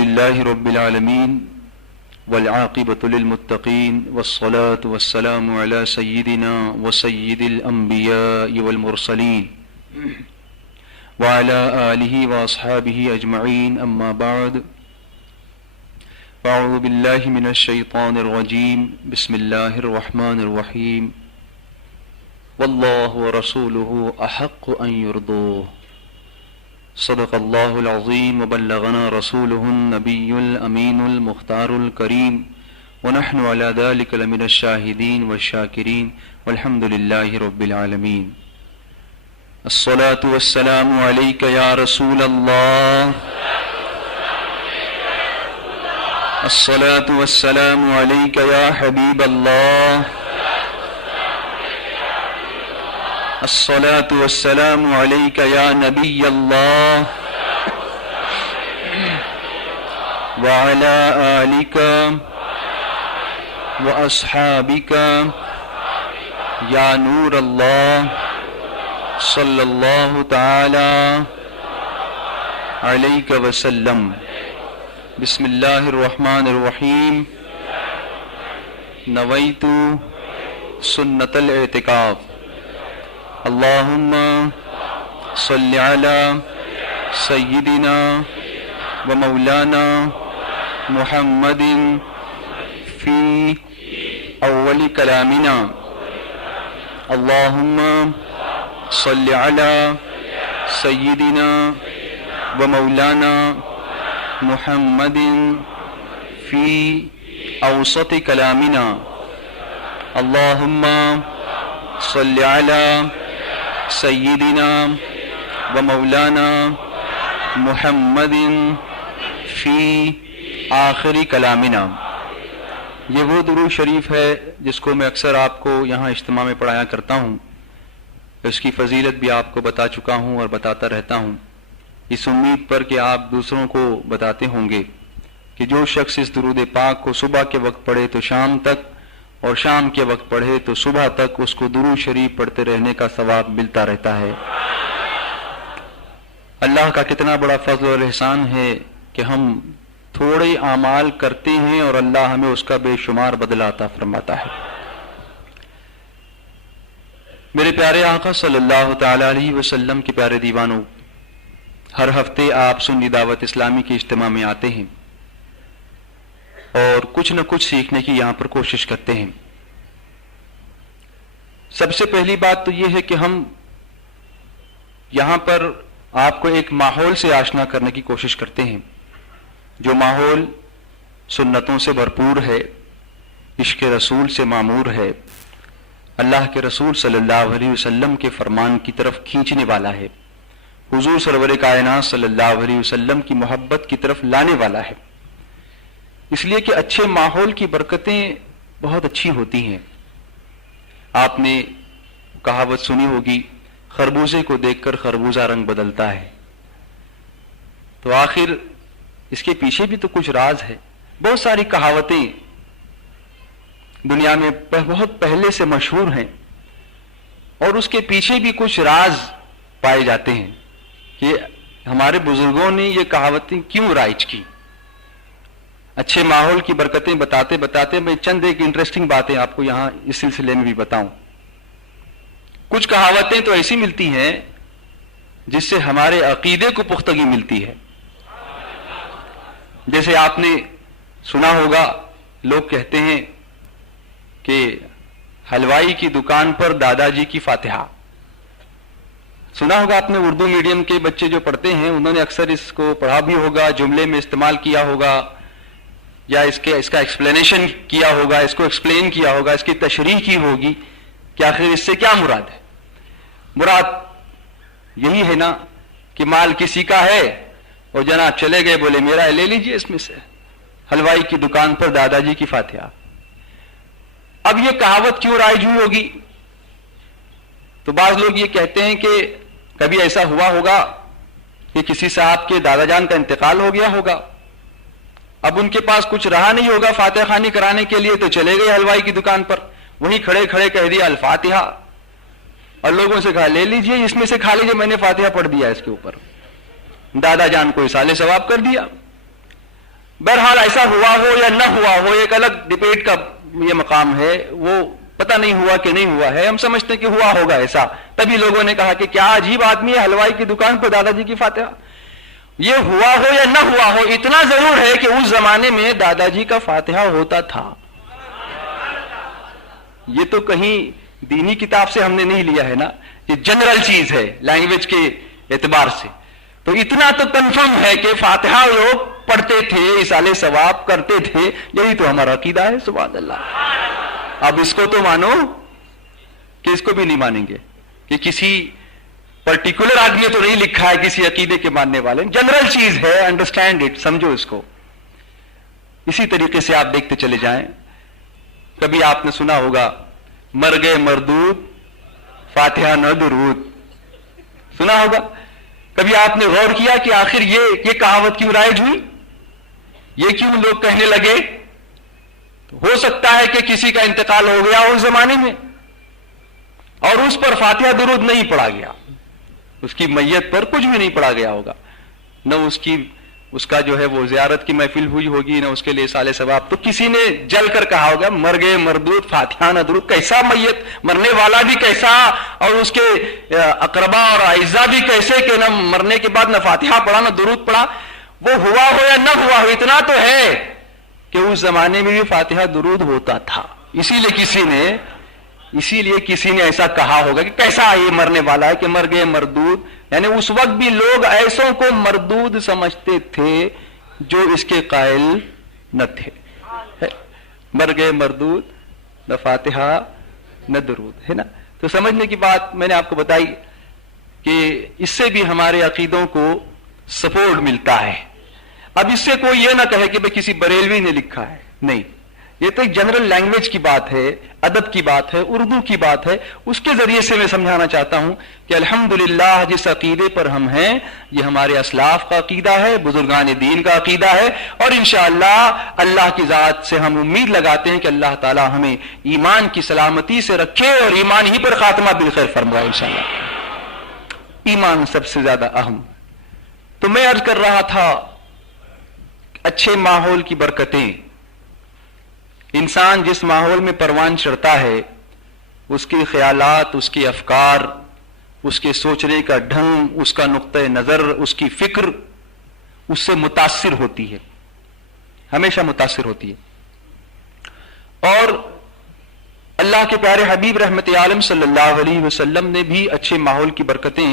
لله رب العالمين والعاقبة للمتقين والصلاة والسلام على سيدنا وسيد الأنبياء والمرسلين وعلى آله وأصحابه أجمعين أما بعد فأعوذ بالله من الشيطان الرجيم بسم الله الرحمن الرحيم والله ورسوله أحق أن يرضوه صدق الله العظيم وبلغنا رسوله النبي الأمين المختار الكريم ونحن على ذلك لمن الشاهدين والشاكرين والحمد لله رب العالمين. الصلاة والسلام عليك يا رسول الله، الصلاة والسلام عليك يا حبيب الله، الصلاة والسلام عليك يا نبي الله وعلى آلك وأصحابك يا نور الله صلى الله تعالى عليك وسلم. بسم الله الرحمن الرحيم. نويت سنة الاعتكاف. اللهم صل على سيدنا ومولانا محمد في أول كلامنا. اللهم صل على سيدنا ومولانا محمد في أوسط كلامنا. اللهم صل على سیدنا و مولانا محمد فی آخری کلامنا. یہ وہ درود شریف ہے جس کو میں اکثر آپ کو یہاں اجتماع میں پڑھایا کرتا ہوں. اس کی فضیلت بھی آپ کو بتا چکا ہوں اور بتاتا رہتا ہوں، اس امید پر کہ آپ دوسروں کو بتاتے ہوں گے کہ جو شخص اس درود پاک کو صبح کے وقت پڑھے تو شام تک، اور شام کے وقت پڑھے تو صبح تک اس کو درود شریف پڑھتے رہنے کا ثواب ملتا رہتا ہے. اللہ کا کتنا بڑا فضل اور احسان ہے کہ ہم تھوڑے اعمال کرتے ہیں اور اللہ ہمیں اس کا بے شمار بدلہ عطا فرماتا ہے. میرے پیارے آقا صلی اللہ تعالی علیہ وسلم کے پیارے دیوانوں، ہر ہفتے آپ سنی دعوت اسلامی کے اجتماع میں آتے ہیں اور کچھ نہ کچھ سیکھنے کی یہاں پر کوشش کرتے ہیں. سب سے پہلی بات تو یہ ہے کہ ہم یہاں پر آپ کو ایک ماحول سے آشنا کرنے کی کوشش کرتے ہیں، جو ماحول سنتوں سے بھرپور ہے، عشق رسول سے معمور ہے، اللہ کے رسول صلی اللہ علیہ وسلم کے فرمان کی طرف کھینچنے والا ہے، حضور سرور کائنات صلی اللہ علیہ وسلم کی محبت کی طرف لانے والا ہے. اس لیے کہ اچھے ماحول کی برکتیں بہت اچھی ہوتی ہیں. آپ نے کہاوت سنی ہوگی، خربوزے کو دیکھ کر خربوزہ رنگ بدلتا ہے. تو آخر اس کے پیچھے بھی تو کچھ راز ہے. بہت ساری کہاوتیں دنیا میں بہت پہلے سے مشہور ہیں اور اس کے پیچھے بھی کچھ راز پائے جاتے ہیں کہ ہمارے بزرگوں نے یہ کہاوتیں کیوں رائج کی. اچھے ماحول کی برکتیں بتاتے بتاتے میں چند ایک انٹرسٹنگ باتیں آپ کو یہاں اس سلسلے میں بھی بتاؤں. کچھ کہاوتیں تو ایسی ملتی ہیں جس سے ہمارے عقیدے کو پختگی ملتی ہے. جیسے آپ نے سنا ہوگا، لوگ کہتے ہیں کہ حلوائی کی دکان پر دادا جی کی فاتحہ. سنا ہوگا آپ نے، اردو میڈیم کے بچے جو پڑھتے ہیں انہوں نے اکثر اس کو پڑھا بھی ہوگا، جملے میں استعمال کیا ہوگا، یا اس کا ایکسپلینیشن کیا ہوگا، اس کو ایکسپلین کیا ہوگا، اس کی تشریح کی ہوگی کہ آخر اس سے کیا مراد ہے. مراد یہی ہے نا کہ مال کسی کا ہے اور جناب چلے گئے، بولے میرا لے لیجئے اس میں سے، حلوائی کی دکان پر دادا جی کی فاتحہ. اب یہ کہاوت کیوں رائج ہوئی ہوگی؟ تو بعض لوگ یہ کہتے ہیں کہ کبھی ایسا ہوا ہوگا کہ کسی صاحب کے دادا جان کا انتقال ہو گیا ہوگا، اب ان کے پاس کچھ رہا نہیں ہوگا فاتحہ خوانی کرانے کے لیے، تو چلے گئے حلوائی کی دکان پر، وہیں کھڑے کھڑے کہہ دیا الفاتحہ، اور لوگوں سے کہا لے لیجئے اس میں سے کھا لیجئے، میں نے فاتحہ پڑھ دیا اس کے اوپر، دادا جان کو اصالِ ثواب کر دیا. بہرحال ایسا ہوا ہو یا نہ ہوا ہو ایک الگ ڈبیٹ کا یہ مقام ہے، وہ پتہ نہیں ہوا کہ نہیں ہوا ہے، ہم سمجھتے کہ ہوا ہوگا ایسا، تبھی لوگوں نے کہا کہ کیا عجیب آدمی ہے، حلوائی کی دکان پر دادا جی کی فاتحہ۔ یہ ہوا ہو یا نہ ہوا ہو، اتنا ضرور ہے کہ اس زمانے میں دادا جی کا فاتحہ ہوتا تھا۔ یہ تو کہیں دینی کتاب سے ہم نے نہیں لیا ہے نا، یہ جنرل چیز ہے لینگویج کے اعتبار سے، تو اتنا تو کنفرم ہے کہ فاتحہ لوگ پڑھتے تھے، اصالے ثواب کرتے تھے، یہی تو ہمارا عقیدہ ہے۔ سبحان اللہ۔ اب اس کو تو مانو کہ اس کو بھی نہیں مانیں گے کہ کسی پرٹیکولر آدمی تو نہیں لکھا ہے کسی عقیدے کے ماننے والے، جنرل چیز ہے، انڈرسٹینڈ اٹ، سمجھو اس کو۔ اسی طریقے سے آپ دیکھتے چلے جائیں، کبھی آپ نے سنا ہوگا مر گئے مردود فاتحہ نہ درود، سنا ہوگا۔ کبھی آپ نے غور کیا کہ آخر یہ کہاوت کیوں رائج ہوئی، یہ کیوں لوگ کہنے لگے؟ ہو سکتا ہے کہ کسی کا انتقال ہو گیا اس زمانے میں اور اس پر فاتحہ درود نہیں پڑھا گیا، اس کی میت پر کچھ بھی نہیں پڑھا گیا ہوگا، نہ اس کا جو ہے وہ زیارت کی محفل ہوئی ہوگی، نہ اس کے لیے سال ثواب، تو کسی نے جل کر کہا ہوگا مر گئے مردود فاتحہ نہ درود۔ کیسا میت، مرنے والا بھی کیسا اور اس کے اقربا اور اعزاء بھی کیسے کہ نہ مرنے کے بعد نہ فاتحہ پڑھا نہ درود پڑھا۔ وہ ہوا ہو یا نہ ہوا ہو، اتنا تو ہے کہ اس زمانے میں بھی فاتحہ درود ہوتا تھا، اسی لیے کسی نے ایسا کہا ہوگا کہ کیسا یہ مرنے والا ہے کہ مر گئے مردود، یعنی اس وقت بھی لوگ ایسوں کو مردود سمجھتے تھے جو اس کے قائل نہ تھے۔ مر گئے مردود، نہ فاتحہ نہ درود، ہے نا۔ تو سمجھنے کی بات میں نے آپ کو بتائی کہ اس سے بھی ہمارے عقیدوں کو سپورٹ ملتا ہے۔ اب اس سے کوئی یہ نہ کہے کہ بھئی کسی بریلوی نے لکھا ہے، نہیں، یہ تو ایک جنرل لینگویج کی بات ہے، ادب کی بات ہے، اردو کی بات ہے، اس کے ذریعے سے میں سمجھانا چاہتا ہوں کہ الحمدللہ جس عقیدے پر ہم ہیں یہ ہمارے اسلاف کا عقیدہ ہے، بزرگان دین کا عقیدہ ہے، اور انشاءاللہ اللہ کی ذات سے ہم امید لگاتے ہیں کہ اللہ تعالی ہمیں ایمان کی سلامتی سے رکھے اور ایمان ہی پر خاتمہ بالخیر فرمائے انشاءاللہ۔ ایمان سب سے زیادہ اہم۔ تو میں عرض کر رہا تھا اچھے ماحول کی برکتیں، انسان جس ماحول میں پروان چڑھتا ہے اس کے خیالات، اس کے افکار، اس کے سوچنے کا ڈھنگ، اس کا نقطہ نظر، اس کی فکر اس سے متاثر ہوتی ہے، ہمیشہ متاثر ہوتی ہے۔ اور اللہ کے پیارے حبیب رحمت عالم صلی اللہ علیہ وسلم نے بھی اچھے ماحول کی برکتیں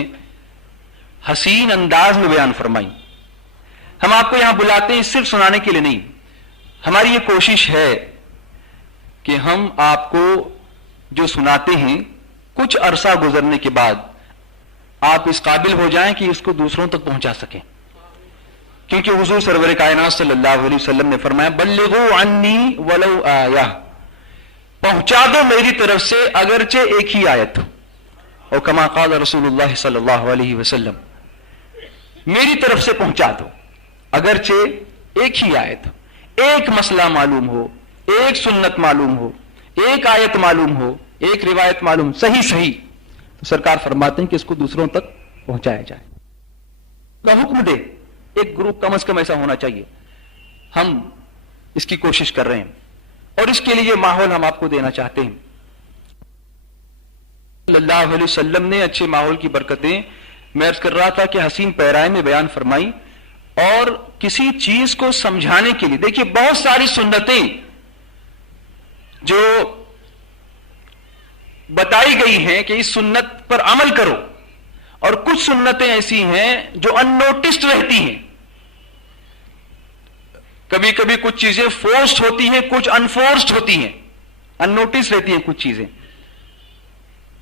حسین انداز میں بیان فرمائی۔ ہم آپ کو یہاں بلاتے ہیں صرف سنانے کے لیے نہیں، ہماری یہ کوشش ہے کہ ہم آپ کو جو سناتے ہیں کچھ عرصہ گزرنے کے بعد آپ اس قابل ہو جائیں کہ اس کو دوسروں تک پہنچا سکیں، کیونکہ حضور سرور کائنات صلی اللہ علیہ وسلم نے فرمایا بلغوا عنی ولو آیہ، پہنچا دو میری طرف سے اگرچہ ایک ہی آیت، اور کما قال رسول اللہ صلی اللہ علیہ وسلم، میری طرف سے پہنچا دو اگرچہ ایک ہی آیت، ایک مسئلہ معلوم ہو، ایک سنت معلوم ہو، ایک آیت معلوم ہو، ایک روایت معلوم، صحیح، تو سرکار فرماتے ہیں کہ اس کو دوسروں تک پہنچایا جائے، کا حکم دے۔ ایک گروپ کم از کم ایسا ہونا چاہیے، ہم اس کی کوشش کر رہے ہیں اور اس کے لیے ماحول ہم آپ کو دینا چاہتے ہیں۔ صلی اللہ علیہ وسلم نے اچھے ماحول کی برکتیں میں عرض کر رہا تھا کہ حسین پیرائے میں بیان فرمائی، اور کسی چیز کو سمجھانے کے لیے دیکھیے بہت ساری سنتیں جو بتائی گئی ہیں کہ اس سنت پر عمل کرو، اور کچھ سنتیں ایسی ہیں جو ان نوٹسڈ رہتی ہیں، کبھی کبھی کچھ چیزیں فورسڈ ہوتی ہیں، کچھ انفورسڈ ہوتی ہیں، ان نوٹس رہتی ہیں کچھ چیزیں۔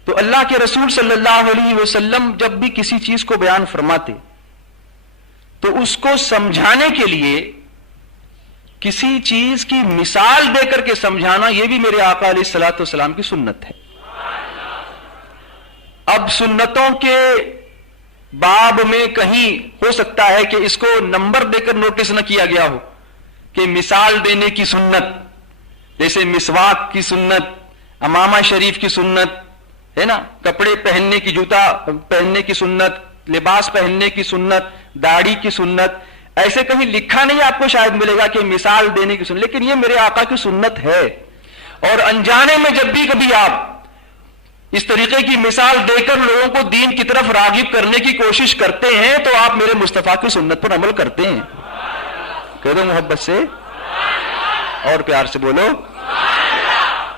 تو اللہ کے رسول صلی اللہ علیہ وسلم جب بھی کسی چیز کو بیان فرماتے تو اس کو سمجھانے کے لیے کسی چیز کی مثال دے کر کے سمجھانا، یہ بھی میرے آقا علیہ الصلوۃ والسلام کی سنت ہے۔ اب سنتوں کے باب میں کہیں ہو سکتا ہے کہ اس کو نمبر دے کر نوٹس نہ کیا گیا ہو کہ مثال دینے کی سنت، جیسے مسواک کی سنت، امامہ شریف کی سنت ہے نا، کپڑے پہننے کی، جوتا پہننے کی سنت، لباس پہننے کی سنت، داڑھی کی سنت، ایسے کہیں لکھا نہیں آپ کو شاید ملے گا کہ مثال دینے کی سنت، لیکن یہ میرے آقا کی سنت ہے. اور انجانے میں جب بھی کبھی آپ اس طریقے کی مثال دے کر لوگوں کو دین کی طرف راغب کرنے کی کوشش کرتے ہیں تو آپ میرے مصطفیٰ کی سنت پر عمل کرتے ہیں. کہہ دو محبت سے اور پیار سے بولو.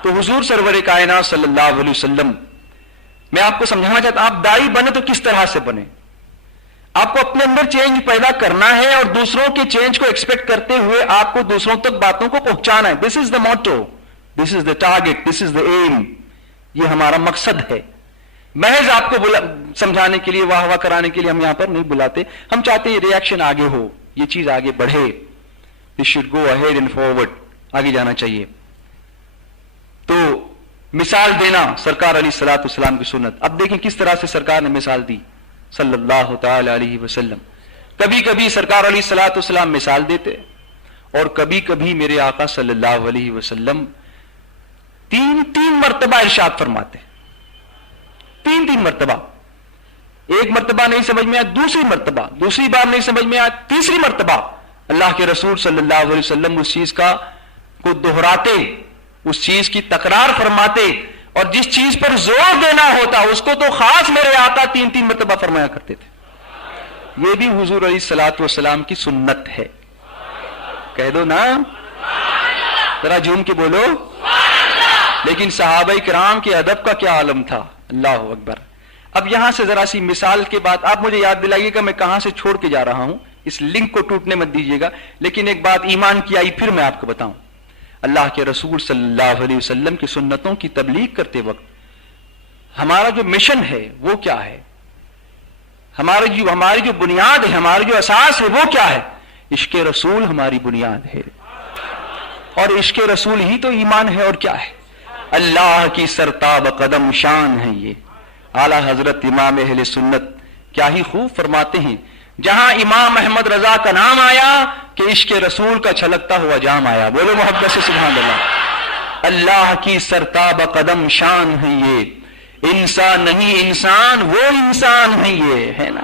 تو حضور سرور کائنات صلی اللہ علیہ وسلم، میں آپ کو سمجھانا چاہتا ہوں، آپ داعی بنے تو کس طرح سے بنے. آپ کو اپنے اندر چینج پیدا کرنا ہے اور دوسروں کے چینج کو ایکسپیکٹ کرتے ہوئے آپ کو دوسروں تک باتوں کو پہنچانا ہے. This is the motto, this is the target, this is the aim. یہ ہمارا مقصد ہے. محض آپ کو سمجھانے کے لیے، واہ واہ کرانے کے لیے ہم یہاں پر نہیں بلاتے. ہم چاہتے ہیں ریئیکشن آگے ہو، یہ چیز آگے بڑھے. It should go ahead and forward. آگے جانا چاہیے. تو مثال دینا سرکار علیہ الصلوۃ والسلام کی سنت. اب دیکھیں کس طرح سے سرکار نے مثال دی صلی اللہ تعالی علیہ وسلم. کبھی کبھی سرکار علیہ الصلوۃ والسلام مثال دیتے اور کبھی کبھی میرے آقا صلی اللہ علیہ وسلم تین مرتبہ ارشاد فرماتے. تین مرتبہ. ایک مرتبہ نہیں سمجھ میں آیا، دوسری بار نہیں سمجھ میں آیا، تیسری مرتبہ اللہ کے رسول صلی اللہ علیہ وسلم اس چیز کو دہراتے، اس چیز کی تکرار فرماتے، اور جس چیز پر زور دینا ہوتا اس کو تو خاص میرے آقا تین مرتبہ فرمایا کرتے تھے. یہ بھی حضور علیہ الصلوۃ والسلام کی سنت ہے. کہہ دو نا، ذرا جھوم کے بولو. لیکن صحابہ کرام کے ادب کا کیا عالم تھا. اللہ اکبر. اب یہاں سے ذرا سی مثال کے بعد آپ مجھے یاد دلائیے گا میں کہاں سے چھوڑ کے جا رہا ہوں. اس لنک کو ٹوٹنے مت دیجیے گا. لیکن ایک بات ایمان کی آئی پھر میں آپ کو بتاؤں. اللہ کے رسول صلی اللہ علیہ وسلم کی سنتوں کی تبلیغ کرتے وقت ہمارا جو مشن ہے وہ کیا ہے، ہماری جو بنیاد ہے، ہماری جو اساس ہے وہ کیا ہے؟ عشق رسول ہماری بنیاد ہے. اور عشق رسول ہی تو ایمان ہے. اور کیا ہے؟ اللہ کی سرتاب قدم شان ہے. یہ اعلیٰ حضرت امام اہل سنت کیا ہی خوب فرماتے ہیں، جہاں امام احمد رضا کا نام آیا کہ عشق رسول کا چھلکتا ہوا جام آیا. بولو محبت سے سبحان اللہ. اللہ کی سرتاب قدم شان ہے یہ. انسان نہیں انسان، وہ انسان ہے. یہ ہے نا،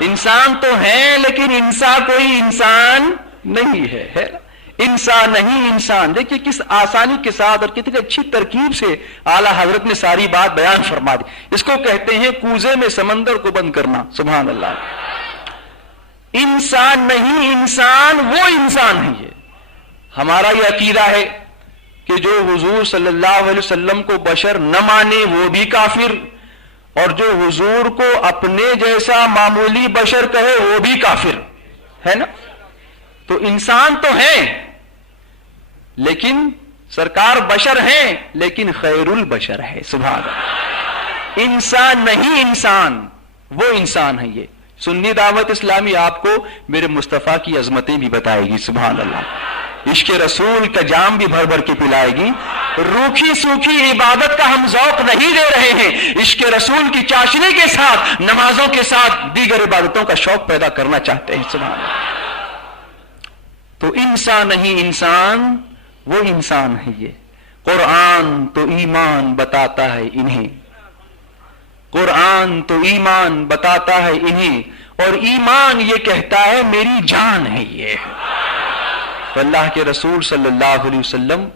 انسان تو ہے لیکن انسان کوئی انسان نہیں ہے نا. انسان نہیں انسان. دیکھیے کس آسانی کے ساتھ اور کتنی اچھی ترکیب سے اعلیٰ حضرت نے ساری بات بیان فرما دی. اس کو کہتے ہیں کوزے میں سمندر کو بند کرنا. سبحان اللہ. انسان نہیں انسان، وہ انسان ہے. یہ ہمارا یہ عقیدہ ہے کہ جو حضور صلی اللہ علیہ وسلم کو بشر نہ مانے وہ بھی کافر، اور جو حضور کو اپنے جیسا معمولی بشر کہے وہ بھی کافر ہے نا. تو انسان تو ہیں لیکن سرکار بشر ہیں لیکن خیر البشر ہے. سبحان اللہ. انسان نہیں انسان، وہ انسان ہے. یہ سنی دعوت اسلامی آپ کو میرے مصطفیٰ کی عظمتیں بھی بتائے گی. سبحان اللہ. عشق رسول کا جام بھی بھر بھر کے پلائے گی. روکھی سوکھی عبادت کا ہم ذوق نہیں دے رہے ہیں، عشق رسول کی چاشنی کے ساتھ، نمازوں کے ساتھ دیگر عبادتوں کا شوق پیدا کرنا چاہتے ہیں. سبحان اللہ. تو انسان نہیں انسان، وہ انسان ہے. یہ قرآن تو ایمان بتاتا ہے انہیں، قرآن تو ایمان بتاتا ہے انہیں، اور ایمان یہ کہتا ہے میری جان ہے. یہ تو اللہ کے رسول صلی اللہ علیہ وسلم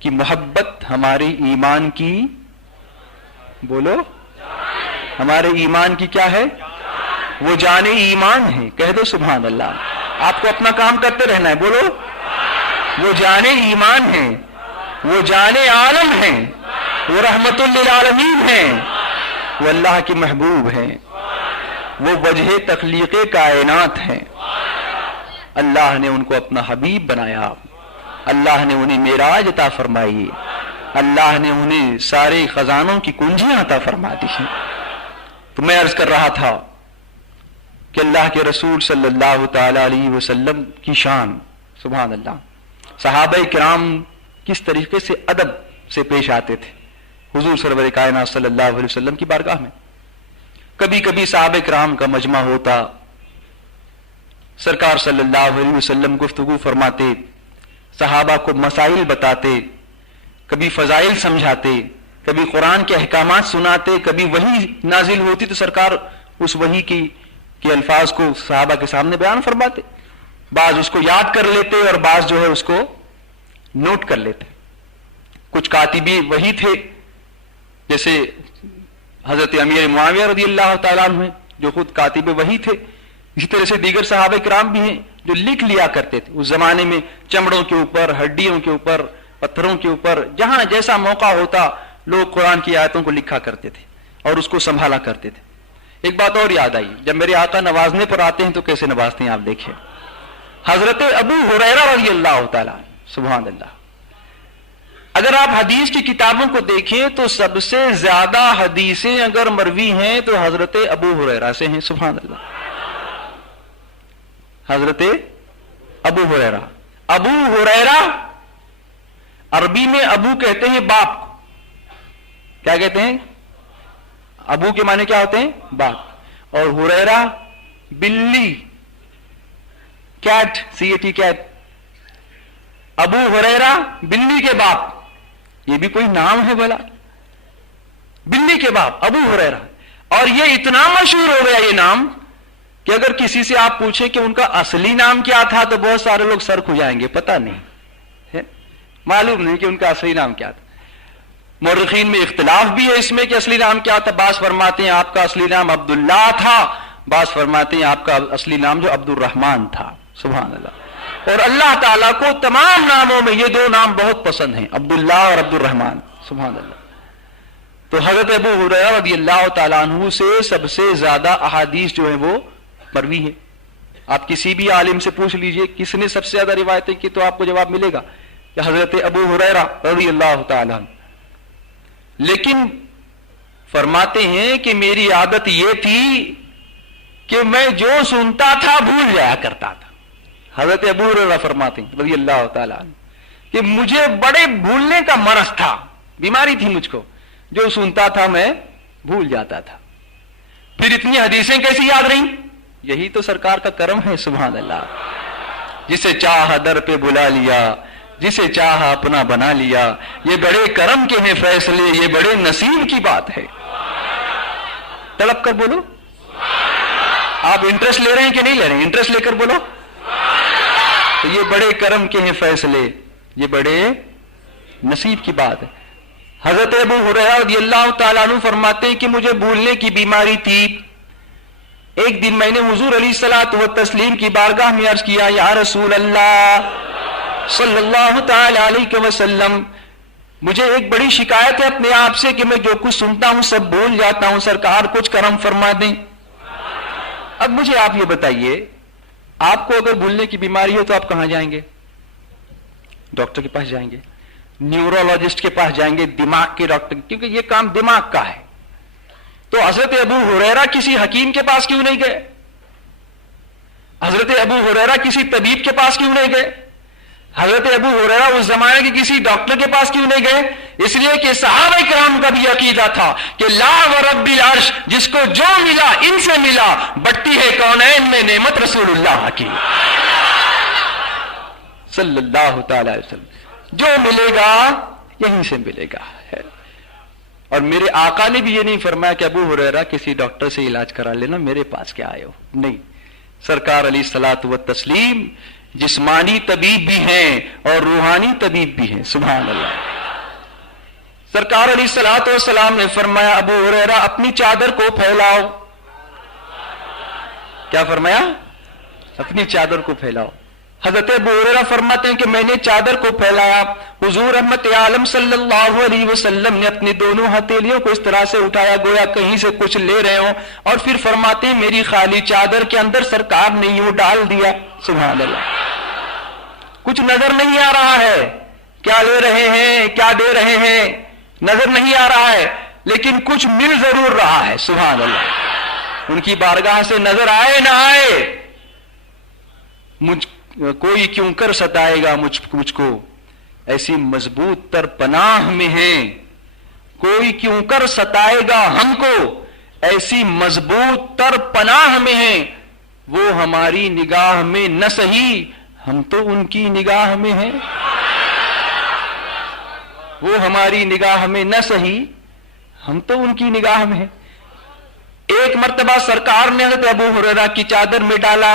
کی محبت ہمارے ایمان کی، بولو، ہمارے ایمان کی کیا ہے؟ وہ جان ایمان ہے. کہہ دو سبحان اللہ. آپ کو اپنا کام کرتے رہنا ہے. بولو، وہ جان ایمان ہے، وہ جان عالم ہے، وہ رحمت للعالمین ہے، وہ اللہ کے محبوب ہیں، وہ وجہ تخلیق کائنات ہیں. اللہ نے ان کو اپنا حبیب بنایا، اللہ نے انہیں معراج عطا فرمائی، اللہ نے انہیں سارے خزانوں کی کنجیاں عطا فرما دی ہیں. تو میں عرض کر رہا تھا کہ اللہ کے رسول صلی اللہ تعالی علیہ وسلم کی شان. سبحان اللہ. صحابہ کرام کس طریقے سے ادب سے پیش آتے تھے حضور سرور کائنات صلی اللہ علیہ وسلم کی بارگاہ میں. کبھی کبھی صحابہ کرام کا مجمع ہوتا، سرکار صلی اللہ علیہ وسلم گفتگو فرماتے، صحابہ کو مسائل بتاتے، کبھی فضائل سمجھاتے، کبھی قرآن کے احکامات سناتے، کبھی وحی نازل ہوتی تو سرکار اس وحی کے الفاظ کو صحابہ کے سامنے بیان فرماتے. بعض اس کو یاد کر لیتے اور بعض جو ہے اس کو نوٹ کر لیتے. کچھ کاتبی وہی تھے جیسے حضرت امیر معاویہ رضی اللہ تعالیٰ عنہ ہیں جو خود کاتب وہی تھے. اسی طرح سے دیگر صحابہ کرام بھی ہیں جو لکھ لیا کرتے تھے. اس زمانے میں چمڑوں کے اوپر, ہڈیوں کے اوپر, پتھروں کے اوپر جہاں جیسا موقع ہوتا لوگ قرآن کی آیتوں کو لکھا کرتے تھے اور اس کو سنبھالا کرتے تھے. ایک بات اور یاد آئی, جب میرے آقا نوازنے پر آتے ہیں تو کیسے نوازتے ہیں آپ دیکھیں. حضرت ابو ہریرہ رضی اللہ تعالیٰ سبحان اللہ, اگر آپ حدیث کی کتابوں کو دیکھیں تو سب سے زیادہ حدیثیں اگر مروی ہیں تو حضرت ابو ہریرہ سے ہیں. سبحان اللہ. حضرت ابو ہریرہ. ابو ہریرہ عربی میں ابو کہتے ہیں باپ. کیا کہتے ہیں؟ ابو کے معنی کیا ہوتے ہیں؟ باپ. اور ہریرہ بلی, کیٹ, CAT کیٹ. ابو ہریرہ بلی کے باپ. یہ بھی کوئی نام ہے بھلا؟ بلی کے باپ ابو ہریرہ. اور یہ اتنا مشہور ہو گیا یہ نام کہ اگر کسی سے آپ پوچھیں کہ ان کا اصلی نام کیا تھا تو بہت سارے لوگ سر کھجائیں گے, پتہ نہیں ہے, معلوم نہیں کہ ان کا اصلی نام کیا تھا. مورخین میں اختلاف بھی ہے اس میں کہ اصلی نام کیا تھا. بعض فرماتے ہیں آپ کا اصلی نام عبداللہ تھا, بعض فرماتے ہیں آپ کا اصلی نام جو عبد الرحمن تھا. سبحان اللہ. اور اللہ تعالیٰ کو تمام ناموں میں یہ دو نام بہت پسند ہیں, عبداللہ اور عبد الرحمن. سبحان اللہ. تو حضرت ابو ہریرہ رضی اللہ تعالیٰ عنہ سے سب سے زیادہ احادیث جو ہیں وہ مروی ہے. آپ کسی بھی عالم سے پوچھ لیجئے کس نے سب سے زیادہ روایتیں کی تو آپ کو جواب ملے گا کہ حضرت ابو ہریرہ رضی اللہ تعالیٰ عنہ. لیکن فرماتے ہیں کہ میری عادت یہ تھی کہ میں جو سنتا تھا بھول جایا کرتا تھا. حضرت ابو ہریرہ فرماتے ہیں رضی اللہ تعالیٰ عنہ کہ مجھے بڑے بھولنے کا مرض تھا, بیماری تھی مجھ کو, جو سنتا تھا میں بھول جاتا تھا. پھر اتنی حدیثیں کیسی یاد رہیں؟ یہی تو سرکار کا کرم ہے. سبحان اللہ. جسے چاہا در پہ بلا لیا, جسے چاہا اپنا بنا لیا, یہ بڑے کرم کے ہیں فیصلے, یہ بڑے نصیب کی بات ہے. تڑپ کر بولو. آپ انٹرسٹ لے رہے ہیں کہ نہیں لے رہے ہیں؟ انٹرسٹ لے کر بولو. تو یہ بڑے کرم کے ہیں فیصلے, یہ بڑے نصیب کی بات ہے. حضرت ابو ہریرہ رضی اللہ تعالیٰ عنہ فرماتے ہیں کہ مجھے بھولنے کی بیماری تھی. ایک دن میں نے حضور علیہ الصلوۃ والتسلیم کی بارگاہ میں عرض کیا, یا رسول اللہ صلی اللہ تعالی علیہ وسلم, مجھے ایک بڑی شکایت ہے اپنے آپ سے کہ میں جو کچھ سنتا ہوں سب بھول جاتا ہوں, سرکار کچھ کرم فرما دیں. اب مجھے آپ یہ بتائیے, آپ کو اگر بھولنے کی بیماری ہو تو آپ کہاں جائیں گے؟ ڈاکٹر کے پاس جائیں گے, نیورولوجسٹ کے پاس جائیں گے, دماغ کے ڈاکٹر, کیونکہ یہ کام دماغ کا ہے. تو حضرت ابو ہریرہ کسی حکیم کے پاس کیوں نہیں گئے؟ حضرت ابو ہریرہ کسی طبیب کے پاس کیوں نہیں گئے؟ حضرت ابو ہریرہ اس زمانے کے کسی ڈاکٹر کے پاس کیوں نہیں گئے؟ اس لیے کہ صحابہ کرام کا بھی عقیدہ تھا کہ لا ورب العرش, جس کو جو ملا ان سے ملا, بٹی ہے کونین میں نعمت رسول اللہ کی صلی اللہ تعالی علیہ وسلم, جو ملے گا یہیں سے ملے گا. اور میرے آقا نے بھی یہ نہیں فرمایا کہ ابو ہریرہ کسی ڈاکٹر سے علاج کرا لینا, میرے پاس کیا آئے ہو. نہیں, سرکار علیہ الصلوۃ والتسلیم جسمانی طبیب بھی ہیں اور روحانی طبیب بھی ہیں. سبحان اللہ. سرکار علیہ الصلوۃ والسلام نے فرمایا, ابو ہریرہ اپنی چادر کو پھیلاؤ. کیا فرمایا؟ اپنی چادر کو پھیلاؤ. حضرت ابو ہریرہ فرماتے ہیں کہ میں نے چادر کو پھیلایا, حضور رحمت عالم صلی اللہ علیہ وسلم نے اپنی دونوں ہتھیلیوں کو اس طرح سے اٹھایا گویا کہیں سے کچھ لے رہے ہوں, اور پھر فرماتے ہیں میری خالی چادر کے اندر سرکار نے یوں ڈال دیا. سبحان اللہ. کچھ نظر نہیں آ رہا ہے, کیا لے رہے ہیں کیا دے رہے ہیں نظر نہیں آ رہا ہے, لیکن کچھ مل ضرور رہا ہے. سبحان اللہ. ان کی بارگاہ سے نظر آئے نہ آئے, کوئی کیوں کر ستائے گا مجھ کو, ایسی مضبوط تر پناہ میں ہیں. کوئی کیوں کر ستائے گا ہم کو, ایسی مضبوط تر پناہ میں ہیں. وہ ہماری نگاہ میں نہ سہی, ہم تو ان کی نگاہ میں ہیں. وہ ہماری نگاہ میں نہ سہی, ہم تو ان کی نگاہ میں ہیں. ایک مرتبہ سرکار نے حضرت ابو ہریرہ کی چادر میں ڈالا,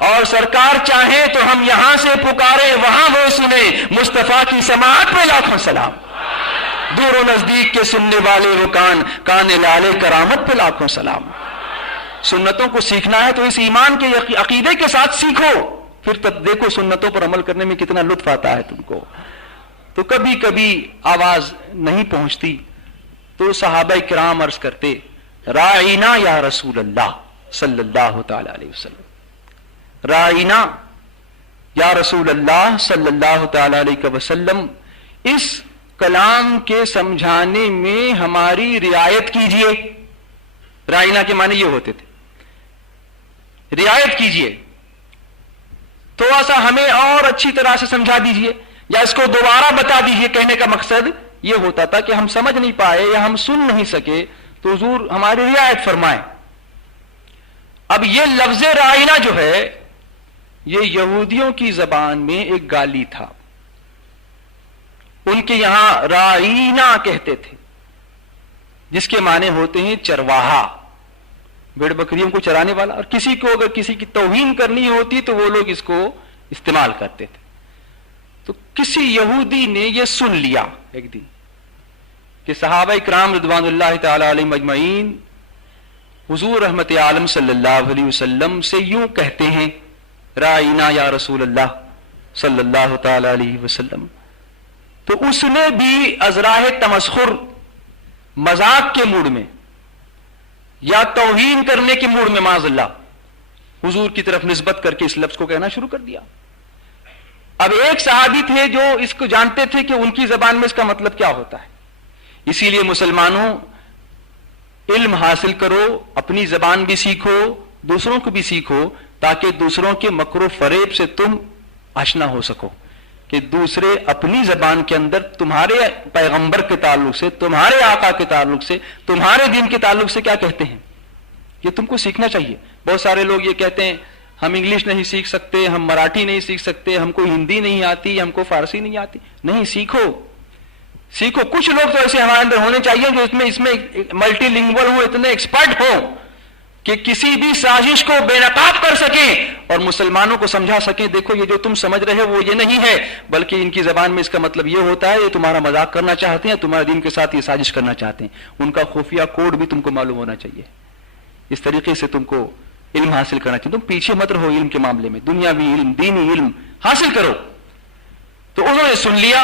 اور سرکار چاہیں تو ہم یہاں سے پکارے وہاں وہ سنے، مصطفیٰ کی سماعت پہ لاکھوں سلام، دور و نزدیک کے سننے والے وہ کان لالے کرامت پہ لاکھوں سلام۔ سنتوں کو سیکھنا ہے تو اس ایمان کے عقیدے کے ساتھ سیکھو، پھر تب دیکھو سنتوں پر عمل کرنے میں کتنا لطف آتا ہے تم کو۔ تو کبھی کبھی آواز نہیں پہنچتی تو صحابہ کرام عرض کرتے رائینا یا رسول اللہ صلی اللہ تعالی علیہ وسلم، رائینا یا رسول اللہ صلی اللہ تعالی علیہ وسلم، اس کلام کے سمجھانے میں ہماری رعایت کیجئے۔ رائینا کے معنی یہ ہوتے تھے رعایت کیجئے، تھوڑا سا ہمیں اور اچھی طرح سے سمجھا دیجئے یا اس کو دوبارہ بتا دیجئے۔ کہنے کا مقصد یہ ہوتا تھا کہ ہم سمجھ نہیں پائے یا ہم سن نہیں سکے تو حضور ہماری رعایت فرمائیں۔ اب یہ لفظ رائنا جو ہے یہ یہودیوں کی زبان میں ایک گالی تھا، ان کے یہاں رائنا کہتے تھے، جس کے معنی ہوتے ہیں چرواہا، بھیڑ بکریوں کو چرانے والا۔ اور کسی کو اگر کسی کی توہین کرنی ہوتی تو وہ لوگ اس کو استعمال کرتے تھے۔ تو کسی یہودی نے یہ سن لیا ایک دن کہ صحابہ اکرام رضوان اللہ تعالی علیہم اجمعین حضور رحمت عالم صلی اللہ علیہ وسلم سے یوں کہتے ہیں رائنا یا رسول اللہ صلی اللہ تعالی علیہ وسلم۔ تو اس نے بھی ازراہ تمسخر، مذاق کے موڈ میں یا توہین کرنے کے موڈ میں معاذ اللہ حضور کی طرف نسبت کر کے اس لفظ کو کہنا شروع کر دیا۔ اب ایک صحابی تھے جو اس کو جانتے تھے کہ ان کی زبان میں اس کا مطلب کیا ہوتا ہے، اسی لیے مسلمانوں علم حاصل کرو، اپنی زبان بھی سیکھو، دوسروں کو بھی سیکھو، تاکہ دوسروں کے مکر و فریب سے تم آشنا ہو سکو کہ دوسرے اپنی زبان کے اندر تمہارے پیغمبر کے تعلق سے، تمہارے آقا کے تعلق سے، تمہارے دین کے تعلق سے کیا کہتے ہیں۔ یہ تم کو سیکھنا چاہیے۔ بہت سارے لوگ یہ کہتے ہیں ہم انگلش نہیں سیکھ سکتے، ہم مراٹھی نہیں سیکھ سکتے، ہم کو ہندی نہیں آتی، ہم کو فارسی نہیں آتی۔ نہیں، سیکھو سیکھو۔ کچھ لوگ تو ایسے ہمارے اندر ہونے چاہیے جو اس میں ملٹی لنگول ہوں، اتنے ایکسپرٹ ہوں کہ کسی بھی سازش کو بے نقاب کر سکیں اور مسلمانوں کو سمجھا سکیں دیکھو یہ جو تم سمجھ رہے ہو وہ یہ نہیں ہے، بلکہ ان کی زبان میں اس کا مطلب یہ ہوتا ہے، یہ تمہارا مذاق کرنا چاہتے ہیں، تمہارے دین کے ساتھ یہ سازش کرنا چاہتے ہیں۔ ان کا خفیہ کوڈ بھی تم کو معلوم ہونا چاہیے۔ اس طریقے سے تم کو علم حاصل کرنا چاہیے۔ تم پیچھے مت رہو علم کے معاملے میں، دنیاوی علم، دینی علم حاصل کرو۔ تو انہوں نے سن لیا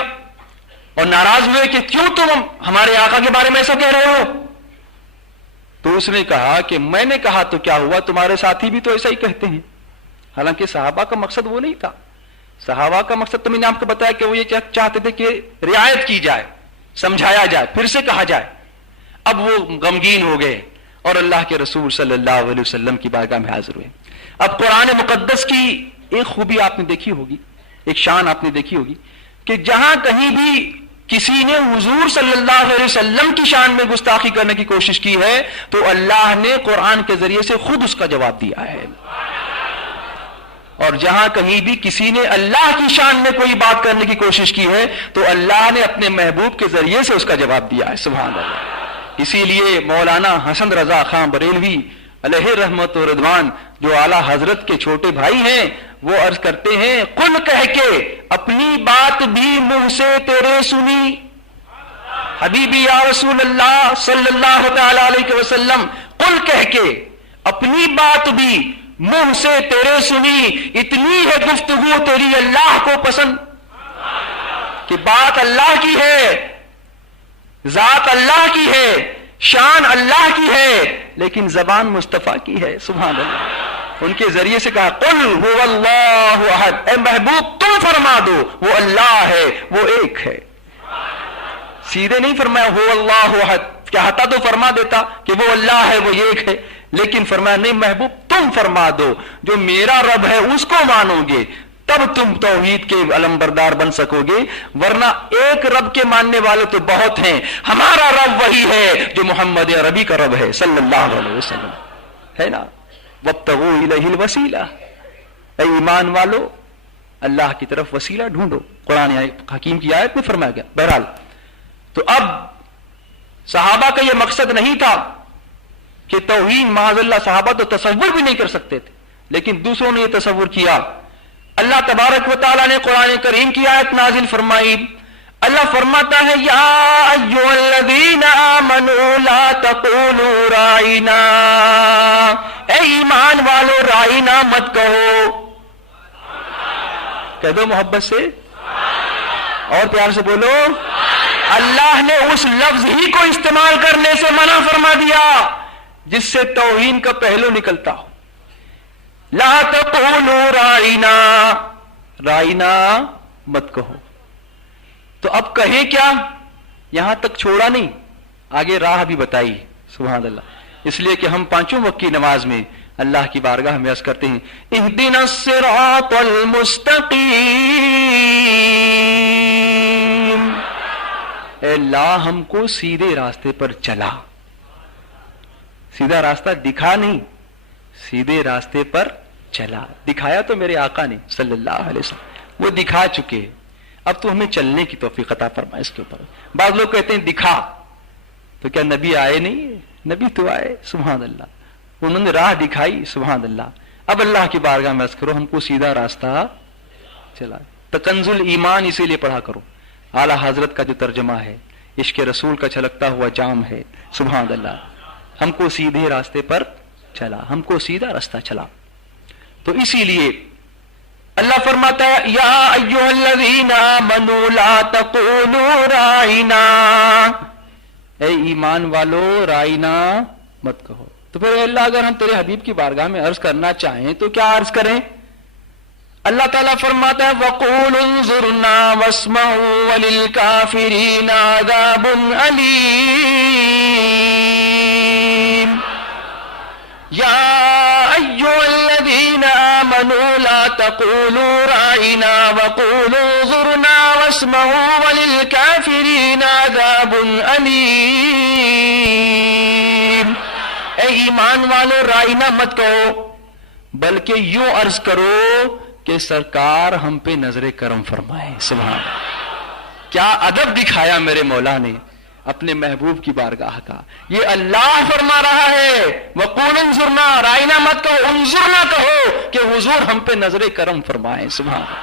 اور ناراض ہوئے کہ کیوں تم ہمارے آقا کے بارے میں ایسا کہہ رہے ہو؟ تو اس نے کہا کہ میں نے کہا تو کیا ہوا، تمہارے ساتھی بھی تو ایسا ہی کہتے ہیں۔ حالانکہ صحابہ کا مقصد وہ نہیں تھا۔ صحابہ کا مقصد تو میں نے آپ کو بتایا کہ وہ یہ چاہتے تھے کہ رعایت کی جائے، سمجھایا جائے، پھر سے کہا جائے۔ اب وہ غمگین ہو گئے اور اللہ کے رسول صلی اللہ علیہ وسلم کی بارگاہ میں حاضر ہوئے۔ اب قرآن مقدس کی ایک خوبی آپ نے دیکھی ہوگی، ایک شان آپ نے دیکھی ہوگی کہ جہاں کہیں بھی کسی نے حضور صلی اللہ علیہ وسلم کی شان میں گستاخی کرنے کی کوشش کی ہے تو اللہ نے قرآن کے ذریعے سے خود اس کا جواب دیا ہے، اور جہاں کہیں بھی کسی نے اللہ کی شان میں کوئی بات کرنے کی کوشش کی ہے تو اللہ نے اپنے محبوب کے ذریعے سے اس کا جواب دیا ہے۔ سبحان اللہ۔ اسی لیے مولانا حسن رضا خان بریلوی علیہ رحمت و رضوان جو اعلیٰ حضرت کے چھوٹے بھائی ہیں وہ عرض کرتے ہیں قل کہہ کے اپنی بات بھی منہ سے تیرے سنی، حبیبی یا رسول اللہ صلی اللہ تعالی علیہ وسلم، قل کہہ کے اپنی بات بھی منہ سے تیرے سنی، اتنی ہے گفتگو تیری اللہ کو پسند کہ بات اللہ کی ہے، ذات اللہ کی ہے، شان اللہ کی ہے، لیکن زبان مصطفیٰ کی ہے۔ سبحان اللہ۔ ان کے ذریعے سے کہا قل هو اللہ احد، اے محبوب تم فرما دو وہ اللہ ہے، وہ ایک ہے۔ سیدھے نہیں فرمایا هو اللہ احد، چاہتا تو فرما دیتا کہ وہ اللہ ہے، وہ ایک ہے، لیکن فرمایا نہیں محبوب تم فرما دو جو میرا رب ہے اس کو مانو گے تب تم توحید کے علمبردار بن سکو گے، ورنہ ایک رب کے ماننے والے تو بہت ہیں، ہمارا رب وہی ہے جو محمد عربی کا رب ہے صلی اللہ علیہ وسلم، ہے نا۔ وابتغوا الیہ الوسیلہ، اے ایمان والو اللہ کی طرف وسیلہ ڈھونڈو، قرآن حکیم کی آیت میں فرمایا گیا۔ بہرحال تو اب صحابہ کا یہ مقصد نہیں تھا کہ توہین، معاذ اللہ، صحابہ تو تصور بھی نہیں کر سکتے تھے لیکن دوسروں نے یہ تصور کیا. اللہ تبارک و تعالیٰ نے قرآن کریم کی آیت نازل فرمائی. اللہ فرماتا ہے یا ایھا الذین آمنوا لا تقولوا راعنا، اے ایمان والو راعنا مت کہو. کہہ دو محبت سے اور پیار سے بولو. اللہ نے اس لفظ ہی کو استعمال کرنے سے منع فرما دیا جس سے توہین کا پہلو نکلتا ہو. لا تقولوا راعنا، راعنا مت کہو. تو اب کہیں کیا؟ یہاں تک چھوڑا نہیں، آگے راہ بھی بتائی. سبحان اللہ. اس لیے کہ ہم پانچوں وقت کی نماز میں اللہ کی بارگاہ میں عرض کرتے ہیں اہدنا الصراط المستقیم، اے اللہ ہم کو سیدھے راستے پر چلا. سیدھا راستہ دکھا نہیں، سیدھے راستے پر چلا. دکھایا تو میرے آقا نے صلی اللہ علیہ وسلم، وہ دکھا چکے. اب تو ہمیں چلنے کی توفیق عطا فرمائے اس کے اوپر. بعض لوگ کہتے ہیں دکھا، تو کیا نبی آئے نہیں؟ نبی تو آئے. سبحان اللہ. انہوں نے راہ دکھائی. سبحان اللہ. اب اللہ کی بارگاہ میں عرض کرو ہم کو سیدھا راستہ چلا. کنز الایمان اسی لیے پڑھا کرو. اعلیٰ حضرت کا جو ترجمہ ہے عشق رسول کا چھلکتا ہوا جام ہے. سبحان اللہ. ہم کو سیدھے راستے پر چلا، ہم کو سیدھا راستہ چلا. تو اسی لیے اللہ فرماتا ہے یا ایھا الذین آمنوا لا تقولوا راعنا، اے ایمان والو راعنا مت کہو. تو پھر اللہ اگر ہم تیرے حبیب کی بارگاہ میں عرض کرنا چاہیں تو کیا عرض کریں؟ اللہ تعالیٰ فرماتا ہے وَقُولُوا انظُرْنَا وَاسْمَعُوا وَلِلْكَافِرِينَ عَذَابٌ أَلِيمٌ. یا ایھا الذین آمنوا لا تقولوا راعنا وقولوا انظرنا واسمعوا وللکافرین عذاب علیم. اے ایمان والو راعنا مت کہو بلکہ یوں عرض کرو کہ سرکار ہم پہ نظر کرم فرمائے. سبحان اللہ. کیا ادب دکھایا میرے مولا نے اپنے محبوب کی بارگاہ کا. یہ اللہ فرما رہا ہے وقول انظرنا، راعنا مت کہو، انظرنا کہو کہ حضور ہم پہ نظر کرم فرمائیں. سبحان اللہ.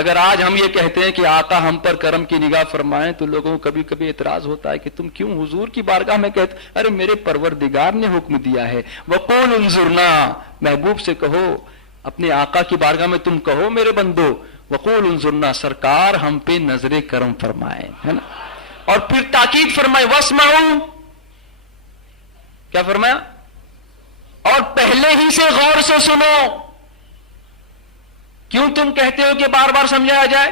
اگر آج ہم یہ کہتے ہیں کہ آقا ہم پر کرم کی نگاہ فرمائیں تو لوگوں کو کبھی کبھی اعتراض ہوتا ہے کہ تم کیوں حضور کی بارگاہ میں کہتے؟ ارے میرے پروردگار نے حکم دیا ہے وقول انظرنا. محبوب سے کہو، اپنے آقا کی بارگاہ میں تم کہو میرے بندو وقول انظرنا، سرکار ہم پہ نظر کرم فرمائیں. ہے نا. اور پھر تاکید فرمائے واسمعوا، کیا فرمایا؟ اور پہلے ہی سے غور سے سنو. کیوں تم کہتے ہو کہ بار بار سمجھایا جائے؟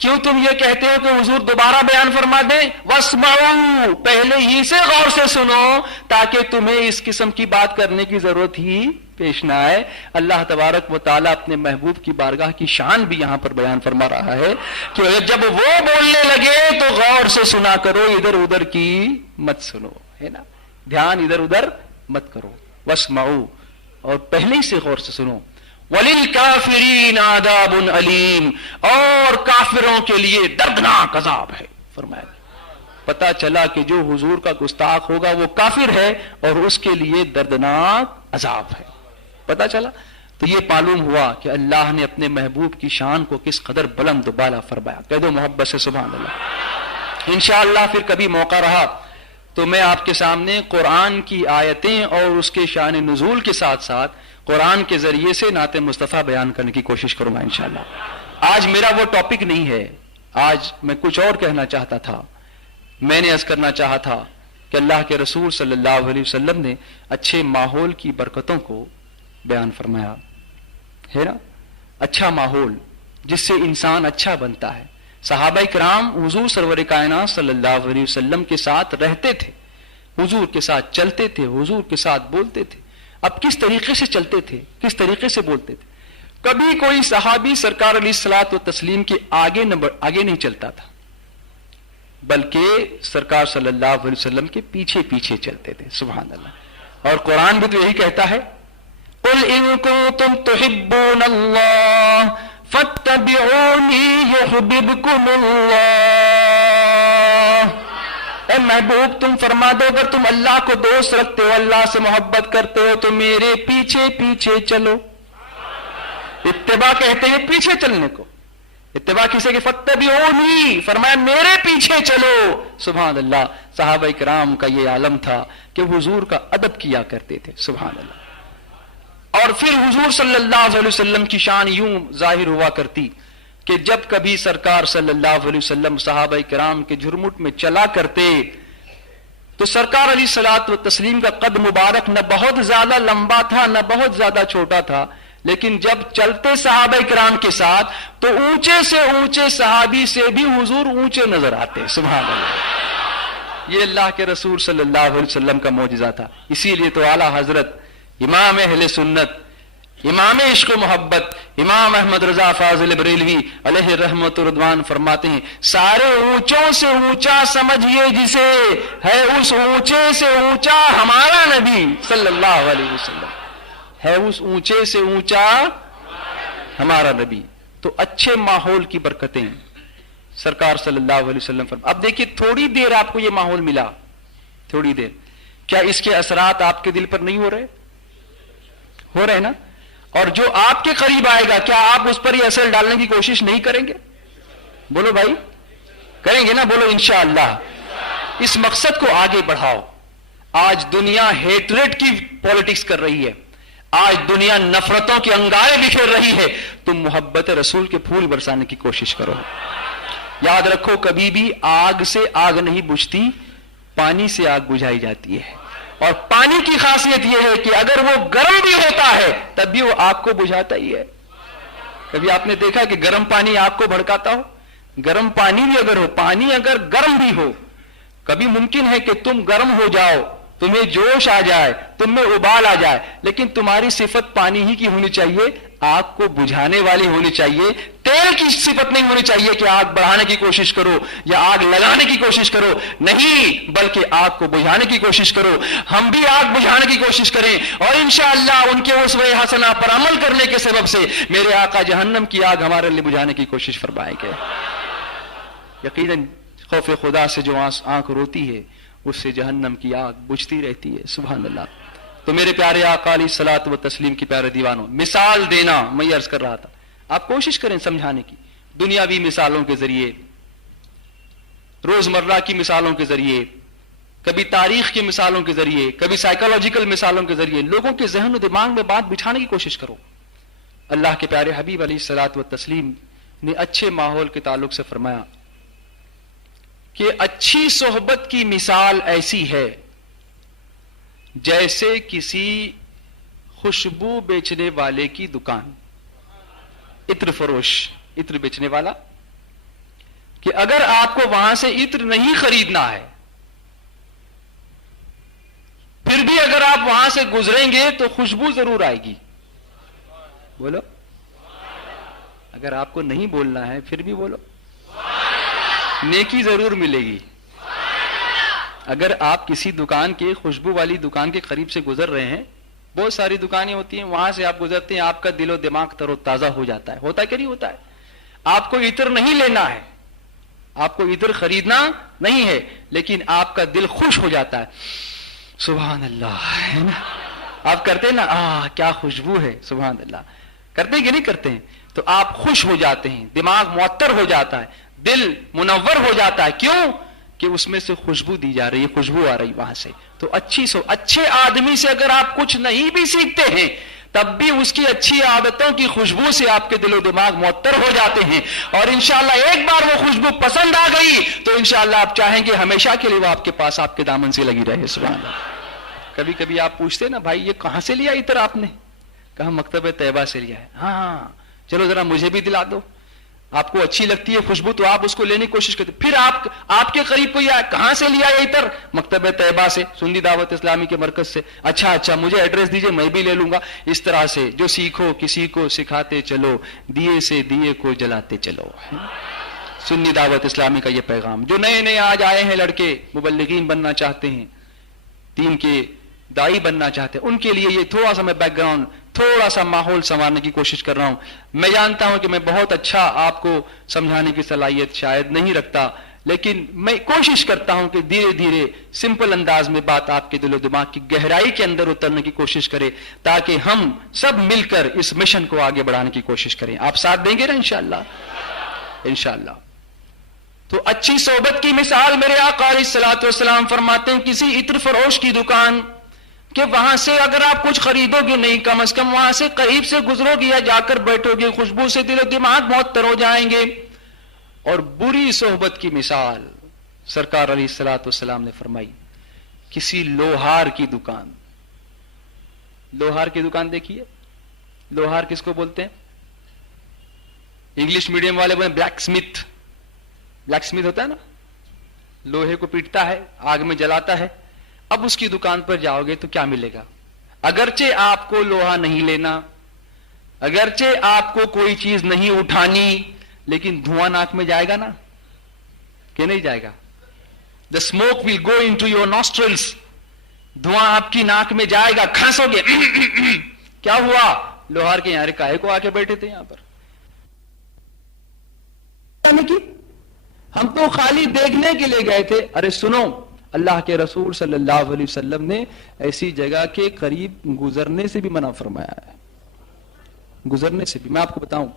کیوں تم یہ کہتے ہو کہ حضور دوبارہ بیان فرما دیں؟ واسمعوا، پہلے ہی سے غور سے سنو تاکہ تمہیں اس قسم کی بات کرنے کی ضرورت ہی پیش نہ آئے. اللہ تبارک و تعالیٰ اپنے محبوب کی بارگاہ کی شان بھی یہاں پر بیان فرما رہا ہے کہ جب وہ بولنے لگے تو غور سے سنا کرو، ادھر ادھر کی مت سنو. ہے نا. دھیان ادھر ادھر مت کرو. واسمعوا، اور پہلے ہی سے غور سے سنو. وَلِلْكَافِرِينَ عَذَابٌ عَلِيمٌ، اور کافروں کے لیے دردناک عذاب ہے. فرمایا پتا چلا کہ جو حضور کا گستاخ ہوگا وہ کافر ہے اور اس کے لیے دردناک عذاب ہے. پتا چلا. تو یہ معلوم ہوا کہ اللہ نے اپنے محبوب کی شان کو کس قدر بلند و بالا فرمایا. کہہ دو محبت سے سبحان اللہ. انشاءاللہ پھر کبھی موقع رہا تو میں آپ کے سامنے قرآن کی آیتیں اور اس کے شان نزول کے ساتھ ساتھ قرآن کے ذریعے سے نعت مصطفیٰ بیان کرنے کی کوشش کروں گا انشاءاللہ. آج میرا وہ ٹاپک نہیں ہے. آج میں کچھ اور کہنا چاہتا تھا. میں نے عرض کرنا چاہا تھا کہ اللہ کے رسول صلی اللہ علیہ وسلم نے اچھے ماحول کی برکتوں کو بیان فرمایا. ہے نا. اچھا ماحول جس سے انسان اچھا بنتا ہے. صحابہ کرام حضور سرور کائنات صلی اللہ علیہ وسلم کے ساتھ رہتے تھے، حضور کے ساتھ چلتے تھے، حضور کے ساتھ بولتے تھے. اب کس طریقے سے چلتے تھے، کس طریقے سے بولتے تھے؟ کبھی کوئی صحابی سرکار علیہ الصلوۃ والتسلیم کے آگے نہیں چلتا تھا، بلکہ سرکار صلی اللہ علیہ وسلم کے پیچھے پیچھے چلتے تھے. سبحان اللہ. اور قرآن بھی تو یہی کہتا ہے قُلْ إِن كُنتُمْ تُحِبُّونَ اللَّهَ فَاتَّبِعُونِي يُحْبِبْكُمُ اللَّهُ. اے محبوب تم فرما دو اگر تم اللہ کو دوست رکھتے ہو, اللہ سے محبت کرتے ہو تو میرے پیچھے پیچھے چلو. اتباع کہتے ہیں پیچھے چلنے کو, اتباع کسے کہ فاتبعونی, فرمایا میرے پیچھے چلو. سبحان اللہ, صحابہ کرام کا یہ عالم تھا کہ حضور کا ادب کیا کرتے تھے. سبحان اللہ. اور پھر حضور صلی اللہ علیہ وسلم کی شان یوں ظاہر ہوا کرتی کہ جب کبھی سرکار صلی اللہ علیہ وسلم صحابہ کرام کے جھرمٹ میں چلا کرتے تو سرکار علیہ الصلوۃ والتسلیم کا قد مبارک نہ بہت زیادہ لمبا تھا نہ بہت زیادہ چھوٹا تھا, لیکن جب چلتے صحابہ کرام کے ساتھ تو اونچے سے اونچے صحابی سے بھی حضور اونچے نظر آتے. سبحان اللہ. یہ اللہ کے رسول صلی اللہ علیہ وسلم کا معجزہ تھا. اسی لیے تو اعلیٰ حضرت امام اہل سنت, امام عشق و محبت, امام احمد رضا فاضل بریلوی علیہ رحمت و رضوان فرماتے ہیں سارے اونچوں سے اونچا سمجھیے جسے, ہے اس اونچے سے اونچا ہمارا نبی صلی اللہ علیہ وسلم, ہے اس اونچے سے اونچا ہمارا نبی. تو اچھے ماحول کی برکتیں سرکار صلی اللہ علیہ وسلم فرما. اب دیکھیے تھوڑی دیر آپ کو یہ ماحول ملا, تھوڑی دیر, کیا اس کے اثرات آپ کے دل پر نہیں ہو رہے؟ ہو رہے نا. اور جو آپ کے قریب آئے گا کیا آپ اس پر یہ اثر ڈالنے کی کوشش نہیں کریں گے؟ بولو بھائی, کریں گے نا؟ بولو انشاءاللہ. اس مقصد کو آگے بڑھاؤ. آج دنیا ہیٹریٹ کی پالیٹکس کر رہی ہے, آج دنیا نفرتوں کے انگارے بکھیر رہی ہے, تم محبت رسول کے پھول برسانے کی کوشش کرو. یاد رکھو کبھی بھی آگ سے آگ نہیں بجھتی, پانی سے آگ بجھائی جاتی ہے. اور پانی کی خاصیت یہ ہے کہ اگر وہ گرم بھی ہوتا ہے تب بھی وہ آگ کو بجھاتا ہی ہے. کبھی آپ نے دیکھا کہ گرم پانی آگ کو بھڑکاتا ہو؟ گرم پانی بھی اگر ہو, پانی اگر گرم بھی ہو, کبھی ممکن ہے کہ تم گرم ہو جاؤ, تمہیں جوش آ جائے, تم میں ابال آ جائے, لیکن تمہاری صفت پانی ہی کی ہونی چاہیے, آگ کو بجھانے والی ہونی چاہیے. تیل کی صفت نہیں ہونی چاہیے کہ آگ بڑھانے کی کوشش کرو یا آگ لگانے کی کوشش کرو, نہیں, بلکہ آگ کو بجھانے کی کوشش کرو. ہم بھی آگ بجھانے کی کوشش کریں اور انشاءاللہ ان کے اسوہ حسنہ پر عمل کرنے کے سبب سے میرے آقا جہنم کی آگ ہمارے لیے بجھانے کی کوشش فرمائیں گے. یقیناً خوف خدا سے جو آنکھ روتی ہے اس سے جہنم کی آگ بجھتی رہتی ہے. سبحان اللہ. تو میرے پیارے آقا علیہ الصلوۃ والتسلیم کی پیارے دیوانوں, مثال دینا میں عرض کر رہا تھا, آپ کوشش کریں سمجھانے کی, دنیاوی مثالوں کے ذریعے, روزمرہ کی مثالوں کے ذریعے, کبھی تاریخ کی مثالوں کے ذریعے, کبھی سائیکولوجیکل مثالوں کے ذریعے لوگوں کے ذہن و دماغ میں بات بٹھانے کی کوشش کرو. اللہ کے پیارے حبیب علیہ الصلوۃ والتسلیم نے اچھے ماحول کے تعلق سے فرمایا کہ اچھی صحبت کی مثال ایسی ہے جیسے کسی خوشبو بیچنے والے کی دکان, عطر فروش, عطر بیچنے والا, کہ اگر آپ کو وہاں سے عطر نہیں خریدنا ہے پھر بھی اگر آپ وہاں سے گزریں گے تو خوشبو ضرور آئے گی. بولو, اگر آپ کو نہیں بولنا ہے پھر بھی بولو, نیکی ضرور ملے گی. اگر آپ کسی دکان کے, خوشبو والی دکان کے قریب سے گزر رہے ہیں, بہت ساری دکانیں ہوتی ہیں, وہاں سے آپ گزرتے ہیں, آپ کا دل و دماغ تر و تازہ ہو جاتا ہے. ہوتا ہے کہ نہیں ہوتا ہے؟ آپ کو عطر نہیں لینا ہے, آپ کو عطر خریدنا نہیں ہے, لیکن آپ کا دل خوش ہو جاتا ہے. سبحان اللہ, ہے نا؟ آپ کرتے ہیں نا, کیا خوشبو ہے, سبحان اللہ, کرتے ہیں کہ نہیں کرتے ہیں؟ تو آپ خوش ہو جاتے ہیں, دماغ معطر ہو جاتا ہے, دل منور ہو جاتا ہے. کیوں؟ کہ اس میں سے خوشبو دی جا رہی ہے, خوشبو آ رہی وہاں سے. تو اچھے آدمی سے اگر آپ کچھ نہیں بھی سیکھتے ہیں تب بھی اس کی اچھی عادتوں کی خوشبو سے آپ کے دل و دماغ معطر ہو جاتے ہیں, اور انشاءاللہ ایک بار وہ خوشبو پسند آ گئی تو انشاءاللہ آپ چاہیں گے ہمیشہ کے لیے وہ آپ کے پاس, آپ کے دامن سے لگی رہے. سبحان اللہ. کبھی کبھی آپ پوچھتے نا, بھائی یہ کہاں سے لیا عطر آپ نے؟ کہا مکتبہ طیبہ سے لیا ہے. ہاں چلو ذرا مجھے بھی دلا دو. آپ کو اچھی لگتی ہے خوشبو تو آپ اس کو لینے کی کوشش کرتے, پھر آپ کے قریب کوئی آئے, کہاں سے لیا یہ عطر؟ مکتبہ طیبہ سے, سنی دعوت اسلامی کے مرکز سے. اچھا مجھے ایڈریس دیجئے, میں بھی لے لوں گا. اس طرح سے جو سیکھو کسی کو سکھاتے چلو, دیے سے دیے کو جلاتے چلو. سنی دعوت اسلامی کا یہ پیغام. جو نئے آج آئے ہیں لڑکے, مبلغین بننا چاہتے ہیں, دین کے دائی بننا چاہتے ہیں, ان کے لیے یہ تھوڑا سا میں بیک گراؤنڈ, تھوڑا سا ماحول سنوارنے کی کوشش کر رہا ہوں. میں جانتا ہوں کہ میں بہت اچھا آپ کو سمجھانے کی صلاحیت شاید نہیں رکھتا, لیکن میں کوشش کرتا ہوں کہ دھیرے دھیرے سمپل انداز میں بات آپ کے دل و دماغ کی گہرائی کے اندر اترنے کی کوشش کریں، تاکہ ہم سب مل کر اس مشن کو آگے بڑھانے کی کوشش کریں۔ آپ ساتھ دیں گے نا انشاءاللہ؟ انشاءاللہ۔ تو اچھی صحبت کی مثال میرے آقا علیہ الصلوۃ والسلام فرماتے ہیں، کسی عطر فروش کی دکان کہ وہاں سے اگر آپ کچھ خریدو گے نہیں، کم از کم وہاں سے قریب سے گزرو گے یا جا کر بیٹھو گے، خوشبو سے دل و دماغ بہت تر ہو جائیں گے۔ اور بری صحبت کی مثال سرکار علیہ الصلوۃ والسلام نے فرمائی، کسی لوہار کی دکان۔ لوہار کی دکان دیکھیے، لوہار کس کو بولتے ہیں؟ انگلش میڈیم والے بولتے ہیں بلیک سمتھ۔ بلیک سمتھ ہوتا ہے نا، لوہے کو پیٹتا ہے، آگ میں جلاتا ہے۔ اب اس کی دکان پر جاؤ گے تو کیا ملے گا؟ اگرچہ آپ کو لوہا نہیں لینا، اگرچہ آپ کو کوئی چیز نہیں اٹھانی، لیکن دھواں ناک میں جائے گا نا کہ نہیں جائے گا؟ The smoke will go into your nostrils. دھواں آپ کی ناک میں جائے گا، کھانسو گے۔ کیا ہوا؟ لوہار کے یہاں کاہے کو آ کے بیٹھے تھے یہاں پر؟ ہم تو خالی دیکھنے کے لیے گئے تھے۔ ارے سنو، اللہ کے رسول صلی اللہ علیہ وسلم نے ایسی جگہ کے قریب گزرنے سے بھی منع فرمایا ہے، گزرنے سے بھی۔ میں آپ کو بتاؤں،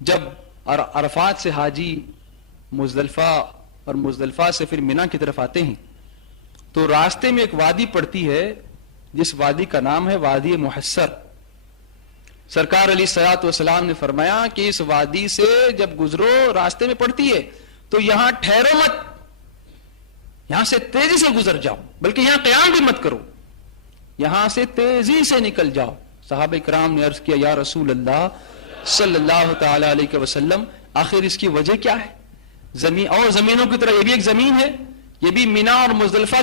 جب عرفات سے حاجی مزدلفہ اور مزدلفہ سے پھر منی کی طرف آتے ہیں تو راستے میں ایک وادی پڑتی ہے جس وادی کا نام ہے وادی محسر۔ سرکار علیہ الصلوۃ والسلام نے فرمایا کہ اس وادی سے جب گزرو، راستے میں پڑتی ہے تو یہاں ٹھہرو مت، یہاں سے تیزی سے گزر جاؤ، بلکہ یہاں قیام بھی مت کرو، یہاں سے تیزی سے نکل جاؤ۔ صحابہ کرام نے عرض کیا، یا رسول اللہ صلی اللہ تعالی علیہ وسلم، آخر اس کی وجہ کیا ہے؟ زمین اور زمینوں کی طرح یہ بھی ایک زمین ہے، یہ بھی مینا اور مزدلفہ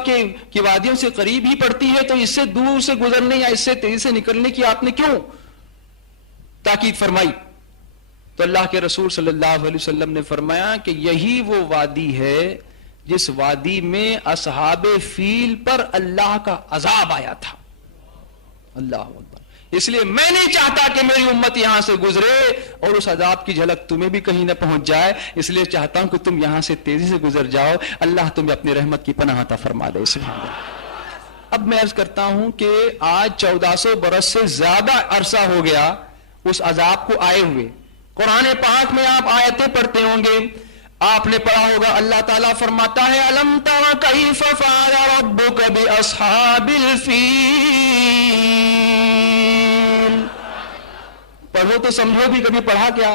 کی وادیوں سے قریب ہی پڑتی ہے، تو اس سے دور سے گزرنے یا اس سے تیزی سے نکلنے کی آپ نے کیوں تاکید فرمائی؟ تو اللہ کے رسول صلی اللہ علیہ وسلم نے فرمایا کہ یہی وہ وادی ہے جس وادی میں اصحاب فیل پر اللہ کا عذاب آیا تھا۔ اللہ اکبر۔ اس لیے میں نہیں چاہتا کہ میری امت یہاں سے گزرے اور اس عذاب کی جھلک تمہیں بھی کہیں نہ پہنچ جائے، اس لیے چاہتا ہوں کہ تم یہاں سے تیزی سے گزر جاؤ، اللہ تمہیں اپنی رحمت کی پناہ عطا فرما دے۔ سبحان اللہ۔ اب میں عرض کرتا ہوں کہ آج 1400 برس سے زیادہ عرصہ ہو گیا اس عذاب کو آئے ہوئے۔ قرآن پاک میں آپ آیتیں پڑھتے ہوں گے، آپ نے پڑھا ہوگا، اللہ تعالیٰ فرماتا ہے الم تر کیف فعل ربک باصحاب الفیل۔ پڑھو تو سمجھو بھی، کبھی پڑھا کیا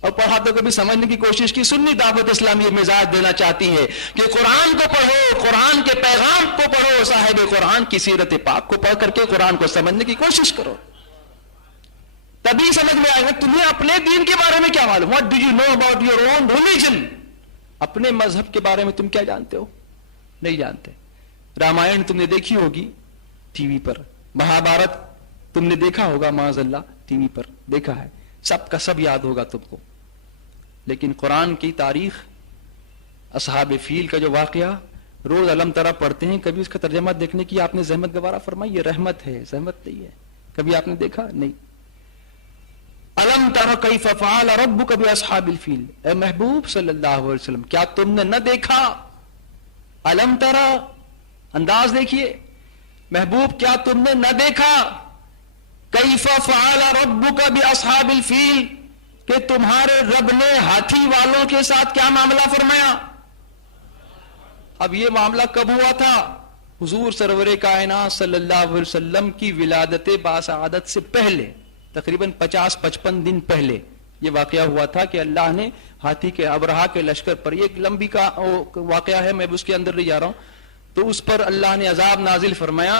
اور پڑھا تو کبھی سمجھنے کی کوشش کی۔ سنی دعوت اسلامی یہ مزاج دینا چاہتی ہے کہ قرآن کو پڑھو، قرآن کے پیغام کو پڑھو، صاحب قرآن کی سیرت پاک کو پڑھ کر کے قرآن کو سمجھنے کی کوشش کرو، تبھی سمجھ میں آئے گا۔ تمہیں اپنے دین کے بارے میں کیا معلوم؟ What do you know about your own religion؟ اپنے مذہب کے بارے میں تم کیا جانتے ہو؟ نہیں جانتے۔ رامائن تم نے دیکھی ہوگی ٹی وی پر، مہابھارت تم نے دیکھا ہوگا معاذ اللہ ٹی وی پر دیکھا ہے، سب کا سب یاد ہوگا تم کو، لیکن قرآن کی تاریخ، اصحاب فیل کا جو واقعہ روز علم ترا پڑھتے ہیں، کبھی اس کا ترجمہ دیکھنے کی آپ نے زحمت گوارا فرمائی؟ یہ رحمت ہے، زحمت نہیں ہے۔ کبھی آپ نے دیکھا؟ نہیں۔ الم تر کیف فعل ربک باصحاب الفیل، اے محبوب صلی اللہ علیہ وسلم کیا تم نے نہ دیکھا؟ الم ترا، انداز دیکھیے، محبوب کیا تم نے نہ دیکھا؟ کیف فعل ربک باصحاب الفیل، کہ تمہارے رب نے ہاتھی والوں کے ساتھ کیا معاملہ فرمایا؟ اب یہ معاملہ کب ہوا تھا؟ حضور سرور کائنات صلی اللہ علیہ وسلم کی ولادت باسعادت سے پہلے، تقریباً 50-55 دن پہلے یہ واقعہ ہوا تھا کہ اللہ نے ہاتھی کے ابرہا کے لشکر پر، یہ ایک لمبی کا واقعہ ہے، میں اس کے اندر نہیں جا رہا ہوں، تو اس پر اللہ نے عذاب نازل فرمایا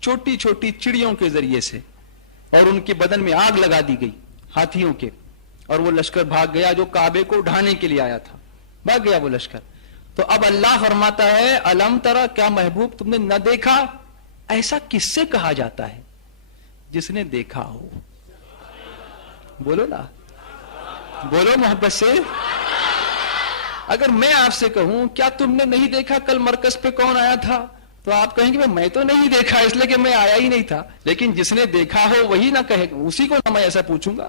چھوٹی چھوٹی چڑیوں کے ذریعے سے، اور ان کے بدن میں آگ لگا دی گئی ہاتھیوں کے، اور وہ لشکر بھاگ گیا جو کعبے کو ڈھانے کے لیے آیا تھا، بھاگ گیا وہ لشکر۔ تو اب اللہ فرماتا ہے الم ترا، کیا محبوب تم نے نہ دیکھا؟ ایسا کس سے کہا جاتا ہے؟ جس نے دیکھا ہو۔ بولو نا، بولو محبت سے۔ اگر میں آپ سے کہوں کیا تم نے نہیں دیکھا کل مرکز پہ کون آیا تھا، تو آپ کہیں گے میں تو نہیں دیکھا اس لیے کہ میں آیا ہی نہیں تھا، لیکن جس نے دیکھا ہو وہی نہ کہے، اسی کو نہ میں ایسا پوچھوں گا،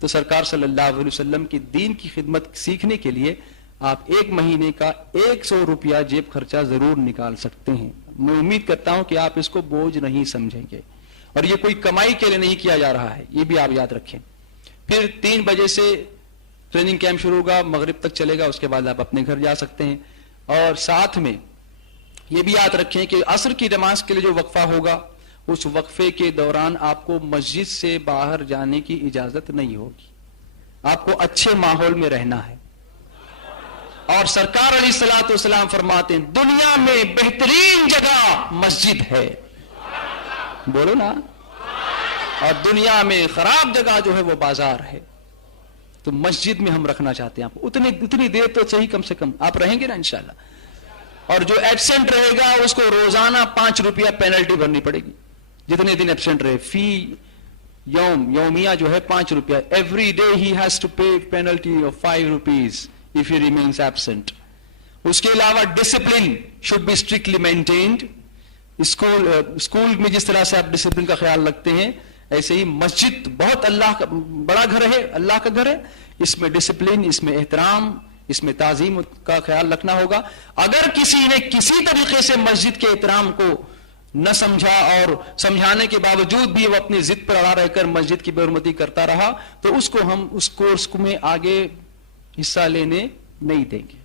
تو سرکار صلی اللہ علیہ وسلم کی دین کی خدمت سیکھنے کے لیے آپ 1 مہینے کا 100 روپیہ جیب خرچہ ضرور نکال سکتے ہیں. میں امید کرتا ہوں کہ آپ اس کو بوجھ نہیں سمجھیں گے, اور یہ کوئی کمائی کے لیے نہیں کیا جا رہا ہے, یہ بھی آپ یاد رکھیں. پھر 3 بجے سے ٹریننگ کیمپ شروع ہوگا, مغرب تک چلے گا, اس کے بعد آپ اپنے گھر جا سکتے ہیں. اور ساتھ میں یہ بھی یاد رکھیں کہ عصر کی نماز کے لیے جو وقفہ ہوگا, اس وقفے کے دوران آپ کو مسجد سے باہر جانے کی اجازت نہیں ہوگی, آپ کو اچھے ماحول میں رہنا ہے. اور سرکار علیہ الصلوۃ والسلام فرماتے ہیں دنیا میں بہترین جگہ مسجد ہے, بولو نا, اور دنیا میں خراب جگہ جو ہے وہ بازار ہے. تو مسجد میں ہم رکھنا چاہتے ہیں آپ کو, اتنی دیر تو صحیح کم سے کم آپ رہیں گے نا انشاءاللہ. اور جو ایبسنٹ رہے گا اس کو روزانہ 5 روپیہ پینلٹی بھرنی پڑے گی, جتنے دن ایبسنٹ رہے. فی یومیہ جو ہے 5 روپیہ, every day he has to pay penalty of 5 rupees if he remains absent. اس کے علاوہ discipline should be strictly maintained. School میں جس طرح سے آپ ڈسپلن کا خیال رکھتے ہیں, ایسے ہی مسجد بہت اللہ کا بڑا گھر ہے, اللہ کا گھر ہے, اس میں ڈسپلن, اس میں احترام, اس میں تعظیم کا خیال رکھنا ہوگا. اگر کسی نے کسی طریقے سے مسجد کے احترام کو نہ سمجھا اور سمجھانے کے باوجود بھی وہ اپنی ضد پر اڑا رہ کر مسجد کی بے حرمتی کرتا رہا, تو اس کو ہم اس کورس میں آگے حصہ لینے نہیں دیں گے.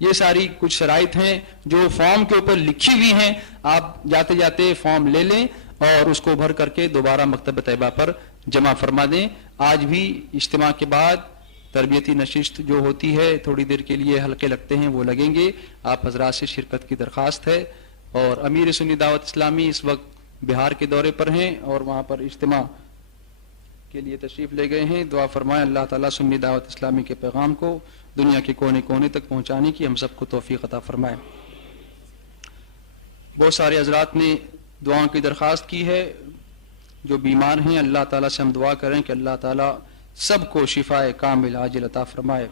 یہ ساری کچھ شرائط ہیں جو فارم کے اوپر لکھی ہوئی ہیں, آپ جاتے جاتے فارم لے لیں اور اس کو بھر کر کے دوبارہ مکتبہ طیبہ پر جمع فرما دیں. آج بھی اجتماع کے بعد تربیتی نشست جو ہوتی ہے تھوڑی دیر کے لیے حلقے لگتے ہیں, وہ لگیں گے. آپ حضرات سے شرکت کی درخواست ہے. اور امیر سنی دعوت اسلامی اس وقت بہار کے دورے پر ہیں اور وہاں پر اجتماع کے لیے تشریف لے گئے ہیں. دعا فرمائیں اللہ تعالیٰ سنی دعوت اسلامی کے پیغام کو دنیا کے کونے کونے تک پہنچانے کی ہم سب کو توفیق عطا فرمائے. بہت سارے حضرات نے دعاؤں کی درخواست کی ہے. جو بیمار ہیں اللہ تعالیٰ سے ہم دعا کریں کہ اللہ تعالیٰ سب کو شفاء کامل عاجل عطا فرمائے.